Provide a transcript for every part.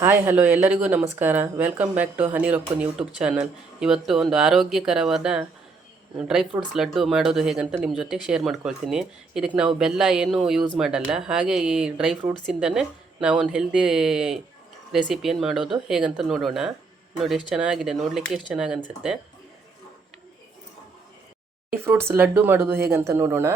Hi, hello, ಎಲ್ಲರಿಗೂ ನಮಸ್ಕಾರ. Welcome back to honey Rokkan YouTube channel ಇವತ್ತು ಒಂದು ಆರೋಗ್ಯಕರವಾದ ಡ್ರೈ ಫ್ರೂಟ್ಸ್ ಲಡ್ಡು ಮಾಡೋದು ಹೇಗಂತ ನಿಮ್ಮ ಜೊತೆ ಶೇರ್ ಮಾಡ್ಕೊಳ್ತೀನಿ. ಇದಕ್ಕೆ ನಾವು ಬೆಲ್ಲ ಏನೂ ಯೂಸ್ ಮಾಡಲ್ಲ. ಹಾಗೆ ಈ ಡ್ರೈ ಫ್ರೂಟ್ಸಿಂದನೇ ನಾವು ಒಂದು ಹೆಲ್ದಿ ರೆಸಿಪಿಯನ್ನು ಮಾಡೋದು ಹೇಗಂತ ನೋಡೋಣ. ನೋಡಿ, ಎಷ್ಟು ಚೆನ್ನಾಗಿದೆ. ನೋಡಲಿಕ್ಕೆ ಎಷ್ಟು ಚೆನ್ನಾಗಿ ಅನಿಸುತ್ತೆ. ಡ್ರೈ ಫ್ರೂಟ್ಸ್ ಲಡ್ಡು ಮಾಡೋದು ಹೇಗಂತ ನೋಡೋಣ.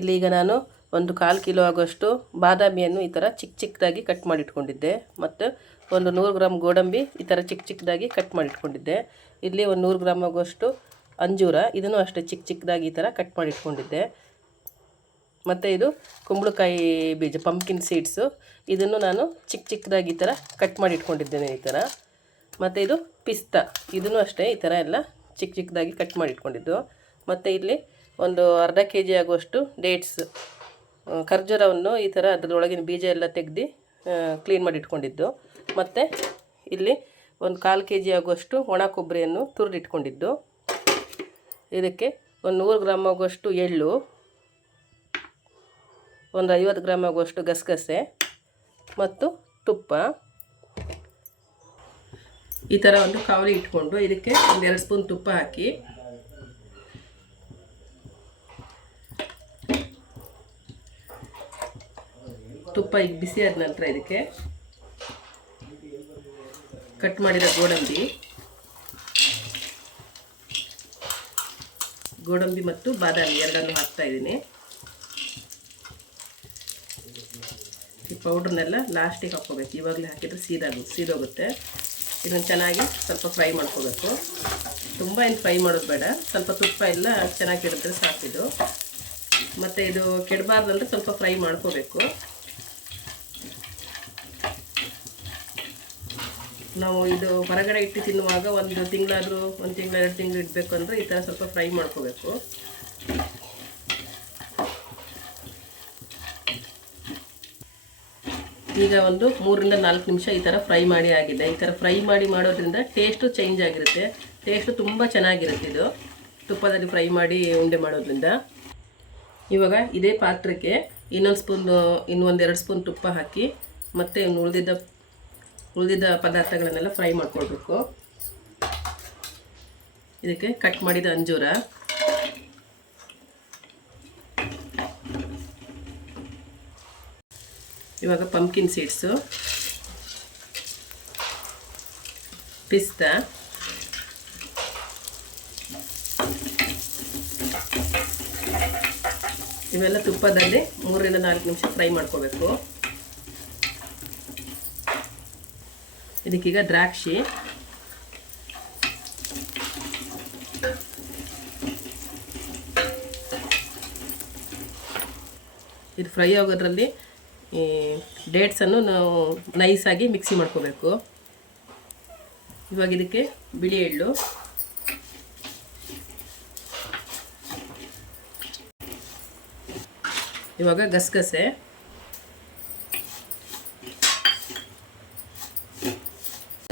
ಇಲ್ಲಿ ಈಗ ನಾನು ಒಂದು ಕಾಲು ಕಿಲೋ ಆಗುವಷ್ಟು ಬಾದಾಮಿಯನ್ನು ಈ ಥರ ಚಿಕ್ಕ ಚಿಕ್ಕದಾಗಿ ಕಟ್ ಮಾಡಿಟ್ಕೊಂಡಿದ್ದೆ. ಮತ್ತು ಒಂದು ನೂರು ಗ್ರಾಮ್ ಗೋಡಂಬಿ ಈ ಥರ ಚಿಕ್ಕ ಚಿಕ್ಕದಾಗಿ ಕಟ್ ಮಾಡಿಟ್ಕೊಂಡಿದ್ದೆ. ಇಲ್ಲಿ ಒಂದು ನೂರು ಗ್ರಾಮ್ ಆಗುವಷ್ಟು ಅಂಜೂರ ಇದನ್ನು ಅಷ್ಟೇ ಚಿಕ್ಕ ಚಿಕ್ಕದಾಗಿ ಈ ಥರ ಕಟ್ ಮಾಡಿಟ್ಕೊಂಡಿದ್ದೆ. ಮತ್ತು ಇದು ಕುಂಬಳಕಾಯಿ ಬೀಜ ಪಂಪ್ಕಿನ್ ಸೀಡ್ಸು ಇದನ್ನು ನಾನು ಚಿಕ್ಕ ಚಿಕ್ಕದಾಗಿ ಈ ಥರ ಕಟ್ ಮಾಡಿ ಇಟ್ಕೊಂಡಿದ್ದೇನೆ ಈ ಥರ ಮತ್ತು ಇದು ಪಿಸ್ತಾ ಇದನ್ನು ಅಷ್ಟೇ ಈ ಥರ ಎಲ್ಲ ಚಿಕ್ಕ ಚಿಕ್ಕದಾಗಿ ಕಟ್ ಮಾಡಿ ಇಟ್ಕೊಂಡಿದ್ದು ಮತ್ತು ಇಲ್ಲಿ ಒಂದು ಅರ್ಧ ಕೆ ಜಿ ಆಗುವಷ್ಟು ಡೇಟ್ಸ್ ಖರ್ಜೂರವನ್ನು ಈ ಥರ ಅದರೊಳಗಿನ ಬೀಜ ಎಲ್ಲ ತೆಗ್ದು ಕ್ಲೀನ್ ಮಾಡಿ ಇಟ್ಕೊಂಡಿದ್ದು. ಮತ್ತು ಇಲ್ಲಿ ಒಂದು ಕಾಲು ಕೆ ಜಿ ಆಗುವಷ್ಟು ಒಣ ಕೊಬ್ಬರಿಯನ್ನು ತುರಿದಿಟ್ಕೊಂಡಿದ್ದು. ಇದಕ್ಕೆ ಒಂದು ನೂರು ಗ್ರಾಮ್ ಆಗುವಷ್ಟು ಎಳ್ಳು, ಒಂದು ಐವತ್ತು ಗ್ರಾಮ್ ಆಗುವಷ್ಟು ಗಸಗಸೆ ಮತ್ತು ತುಪ್ಪ. ಈ ಥರ ಒಂದು ಕಾವಲಿ ಇಟ್ಕೊಂಡು ಇದಕ್ಕೆ ಒಂದು ಎರಡು ಸ್ಪೂನ್ ತುಪ್ಪ ಹಾಕಿ ತುಪ್ಪ ಈಗ ಬಿಸಿ ಆದ ನಂತರ ಇದಕ್ಕೆ ಕಟ್ ಮಾಡಿದ ಗೋಡಂಬಿ. ಗೋಡಂಬಿ ಮತ್ತು ಬಾದಾಮಿ ಎರಡನ್ನು ಹಾಕ್ತಾ ಇದ್ದೀನಿ. ಈ ಪೌಡ್ರನ್ನೆಲ್ಲ ಲಾಸ್ಟಿಗೆ ಹಾಕ್ಕೋಬೇಕು. ಇವಾಗಲೇ ಹಾಕಿದರೆ ಸೀದಾಗ ಸೀದೋಗುತ್ತೆ. ಇದನ್ನು ಚೆನ್ನಾಗಿ ಸ್ವಲ್ಪ ಫ್ರೈ ಮಾಡ್ಕೋಬೇಕು. ತುಂಬ ಏನು ಫ್ರೈ ಮಾಡೋದು ಬೇಡ. ಸ್ವಲ್ಪ ತುಪ್ಪ ಎಲ್ಲ ಚೆನ್ನಾಗಿರುತ್ತೆ ಸಾಕಿದು ಮತ್ತು ಇದು ಕೆಡಬಾರ್ದಂದ್ರೆ ಸ್ವಲ್ಪ ಫ್ರೈ ಮಾಡ್ಕೋಬೇಕು. ನಾವು ಇದು ಹೊರಗಡೆ ಇಟ್ಟು ತಿನ್ನುವಾಗ ಒಂದು ತಿಂಗಳಾದರೂ, ಒಂದು ತಿಂಗಳು, ಎರಡು ತಿಂಗಳು ಇಡಬೇಕು ಅಂದರೆ ಈ ಥರ ಸ್ವಲ್ಪ ಫ್ರೈ ಮಾಡ್ಕೋಬೇಕು. ಈಗ ಒಂದು ಮೂರರಿಂದ ನಾಲ್ಕು ನಿಮಿಷ ಈ ಥರ ಫ್ರೈ ಮಾಡಿ ಆಗಿದೆ. ಈ ಥರ ಫ್ರೈ ಮಾಡಿ ಮಾಡೋದ್ರಿಂದ ಟೇಸ್ಟು ಚೇಂಜ್ ಆಗಿರುತ್ತೆ. ಟೇಸ್ಟು ತುಂಬ ಚೆನ್ನಾಗಿರುತ್ತೆ ಇದು. ತುಪ್ಪದಲ್ಲಿ ಫ್ರೈ ಮಾಡಿ ಉಂಡೆ ಮಾಡೋದ್ರಿಂದ. ಇವಾಗ ಇದೇ ಪಾತ್ರಕ್ಕೆ ಇನ್ನೊಂದು ಸ್ಪೂನ್ ಇನ್ನೊಂದೆರಡು ಸ್ಪೂನ್ ತುಪ್ಪ ಹಾಕಿ ಮತ್ತು ಉಳಿದಿದ್ದ ಉಳಿದಿದ್ದ ಪದಾರ್ಥಗಳನ್ನೆಲ್ಲ ಫ್ರೈ ಮಾಡ್ಕೊಳ್ಬೇಕು. ಇದಕ್ಕೆ ಕಟ್ ಮಾಡಿದ ಅಂಜೂರ. ಇವಾಗ ಪಂಪ್ಕಿನ್ ಸೀಡ್ಸು ಪಿಸ್ತಾ. ಇವೆಲ್ಲ ತುಪ್ಪದಲ್ಲಿ ಮೂರರಿಂದ ನಾಲ್ಕು ನಿಮಿಷ ಫ್ರೈ ಮಾಡ್ಕೋಬೇಕು ಇದಕ್ಕೀಗ ದ್ರಾಕ್ಷಿ. ಇದು ಫ್ರೈ ಆಗೋದ್ರಲ್ಲಿ ಈ ಡೇಟ್ಸನ್ನು ನಾವು ನೈಸಾಗಿ ಮಿಕ್ಸಿ ಮಾಡ್ಕೋಬೇಕು. ಇವಾಗ ಇದಕ್ಕೆ ಬಿಳಿ ಎಳ್ಳು. ಇವಾಗ ಗಸಗಸೆ.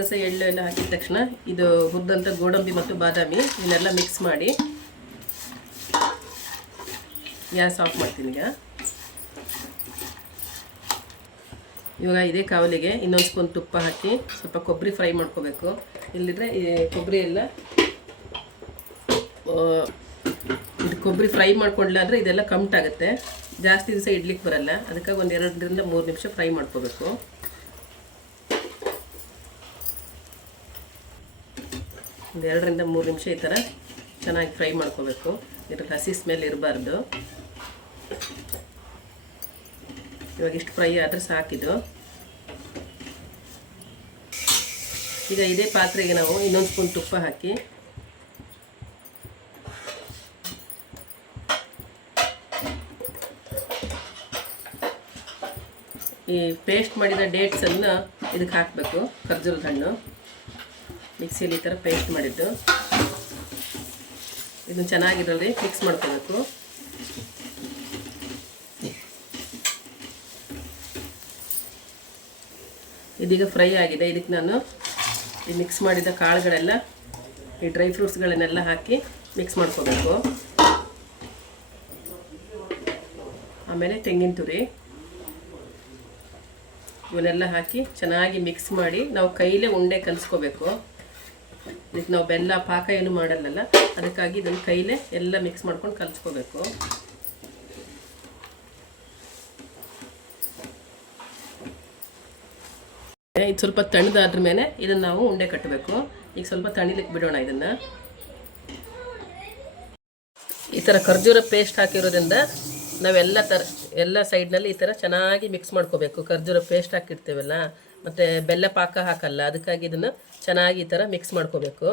ಗಸಗಸೆ ಎಳ್ಳು ಎಲ್ಲ ಹಾಕಿದ ತಕ್ಷಣ ಇದು ಹುರಿದಂಥ ಗೋಡಂಬಿ ಮತ್ತು ಬಾದಾಮಿ ಇವನ್ನೆಲ್ಲ ಮಿಕ್ಸ್ ಮಾಡಿ ಗ್ಯಾಸ್ ಆಫ್ ಮಾಡ್ತೀನಿ ಈಗ. ಇವಾಗ ಇದೇ ಕಾವಲಿಗೆ ಇನ್ನೊಂದು ಸ್ಪೂನ್ ತುಪ್ಪ ಹಾಕಿ ಸ್ವಲ್ಪ ಕೊಬ್ಬರಿ ಫ್ರೈ ಮಾಡ್ಕೋಬೇಕು. ಇಲ್ಲಿದ್ರೆ ಈ ಕೊಬ್ಬರಿ ಎಲ್ಲ ಇದು ಕೊಬ್ಬರಿ ಫ್ರೈ ಮಾಡ್ಕೊಂಡ್ಲ ಅಂದರೆ ಇದೆಲ್ಲ ಕಮ್ಟಾಗುತ್ತೆ. ಜಾಸ್ತಿ ದಿವಸ ಇಡ್ಲಿಕ್ಕೆ ಬರಲ್ಲ. ಅದಕ್ಕಾಗಿ ಒಂದು ಎರಡರಿಂದ ಮೂರು ನಿಮಿಷ ಫ್ರೈ ಮಾಡ್ಕೋಬೇಕು. ಒಂದು ಎರಡರಿಂದ ಮೂರು ನಿಮಿಷ ಈ ಥರ ಚೆನ್ನಾಗಿ ಫ್ರೈ ಮಾಡ್ಕೋಬೇಕು. ಇದ್ರಲ್ಲಿ ಹಸಿ ಸ್ಮೆಲ್ ಇರಬಾರ್ದು. ಇವಾಗ ಇಷ್ಟು ಫ್ರೈ ಆದರೆ ಸಾಕಿದು ಈಗ ಇದೇ ಪಾತ್ರೆಗೆ ನಾವು ಇನ್ನೊಂದು ಸ್ಪೂನ್ ತುಪ್ಪ ಹಾಕಿ. ಈ ಪೇಸ್ಟ್ ಮಾಡಿದ ಡೇಟ್ಸನ್ನು ಇದಕ್ಕೆ ಹಾಕಬೇಕು ಖರ್ಜೂರದ ಹಣ್ಣು. ಮಿಕ್ಸಿಯಲ್ಲಿ ಈ ಥರ ಪೇಸ್ಟ್ ಮಾಡಿದ್ದು. ಇದನ್ನು ಚೆನ್ನಾಗಿರಲ್ರಿ ಮಿಕ್ಸ್ ಮಾಡ್ಕೋಬೇಕು. ಇದೀಗ ಫ್ರೈ ಆಗಿದೆ. ಇದಕ್ಕೆ ನಾನು ಈ ಮಿಕ್ಸ್ ಮಾಡಿದ ಕಾಳುಗಳೆಲ್ಲ, ಈ ಡ್ರೈ ಫ್ರೂಟ್ಸ್ಗಳನ್ನೆಲ್ಲ ಹಾಕಿ ಮಿಕ್ಸ್ ಮಾಡ್ಕೋಬೇಕು. ಆಮೇಲೆ ತೆಂಗಿನ ತುರಿ. ಇವನ್ನೆಲ್ಲ ಹಾಕಿ ಚೆನ್ನಾಗಿ ಮಿಕ್ಸ್ ಮಾಡಿ ನಾವು ಕೈಲೇ ಉಂಡೆ ಕಲಿಸ್ಕೋಬೇಕು. ಇದಕ್ಕೆ ನಾವು ಬೆಲ್ಲ, ಪಾಕ ಏನು ಮಾಡಲ್ಲಲ್ಲ, ಅದಕ್ಕಾಗಿ ಇದನ್ನು ಕೈಲೇ ಎಲ್ಲ ಮಿಕ್ಸ್ ಮಾಡ್ಕೊಂಡು ಕಲಿಸ್ಕೋಬೇಕು. ಇದು ಸ್ವಲ್ಪ ತಣ್ಣದಾದ್ರ ಮೇಲೆ ಇದನ್ನು ನಾವು ಉಂಡೆ ಕಟ್ಟಬೇಕು ಈಗ ಸ್ವಲ್ಪ ತಣಿಲಿಕ್ಕೆ ಬಿಡೋಣ ಇದನ್ನು. ಈ ಥರ ಖರ್ಜೂರ ಪೇಸ್ಟ್ ಹಾಕಿರೋದ್ರಿಂದ ನಾವೆಲ್ಲ ಥರ ಎಲ್ಲ ಸೈಡ್ನಲ್ಲಿ ಈ ಥರ ಚೆನ್ನಾಗಿ ಮಿಕ್ಸ್ ಮಾಡ್ಕೋಬೇಕು. ಖರ್ಜೂರ ಪೇಸ್ಟ್ ಹಾಕಿರ್ತೀವಲ್ಲ ಮತ್ತು ಬೆಲ್ಲ ಪಾಕ ಹಾಕಲ್ಲ, ಅದಕ್ಕಾಗಿ ಇದನ್ನು ಚೆನ್ನಾಗಿ ಈ ಥರ ಮಿಕ್ಸ್ ಮಾಡ್ಕೋಬೇಕು.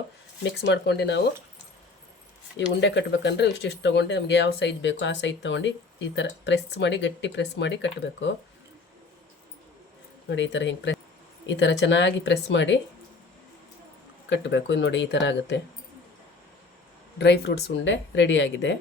ಮಿಕ್ಸ್ ಮಾಡ್ಕೊಂಡು ನಾವು ಈ ಉಂಡೆ ಕಟ್ಟಬೇಕಂದ್ರೆ ಇಷ್ಟಿಷ್ಟು ತೊಗೊಂಡು ನಮಗೆ ಯಾವ ಸೈಜ್ ಬೇಕು ಆ ಸೈಜ್ ತೊಗೊಂಡು ಈ ಥರ ಪ್ರೆಸ್ ಮಾಡಿ, ಗಟ್ಟಿ ಪ್ರೆಸ್ ಮಾಡಿ ಕಟ್ಟಬೇಕು ನೋಡಿ ಈ ಥರ ಹಿಂಗೆ ಪ್ರೆಸ್ ಈ ಥರ ಚೆನ್ನಾಗಿ ಪ್ರೆಸ್ ಮಾಡಿ ಕಟ್ಟಬೇಕು ನೋಡಿ ಈ ಥರ ಆಗುತ್ತೆ. ಡ್ರೈ ಫ್ರೂಟ್ಸ್ ಉಂಡೆ ರೆಡಿಯಾಗಿದೆ